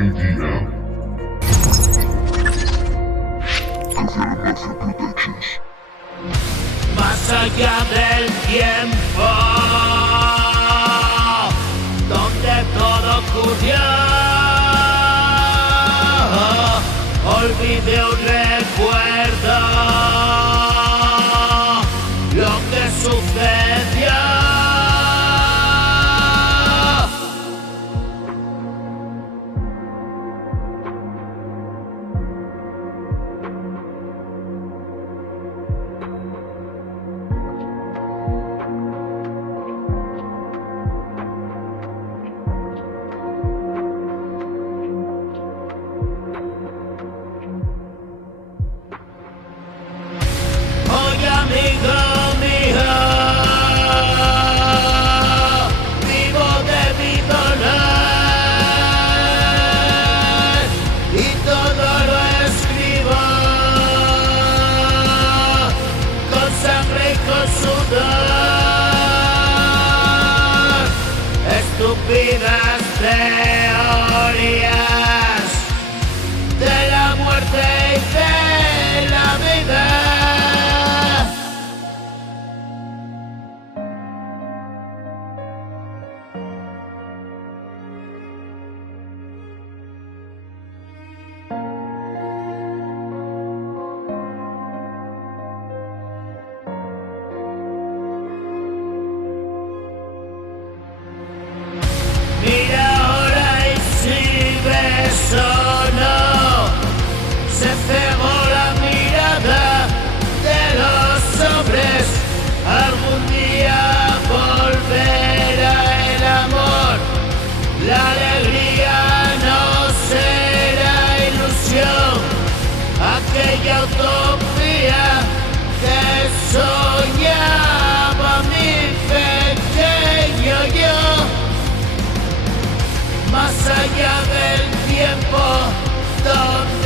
KDM. Confirm Protections. Más allá del tiempo, donde todo ocurrió, olvidé un recuerdo, lo que sucedió. Oye, amigo mío, vivo de mi dolor y todo lo escribo con sangre y con sudor. Estúpidas teorías de la muerte y de la vida. Mira ahora y si ves o no, se cegó la mirada de los hombres. Algún día volverá el amor, la alegría no será ilusión, aquella utopía que soñaba mi pequeño yo. Más allá del tiempo, donde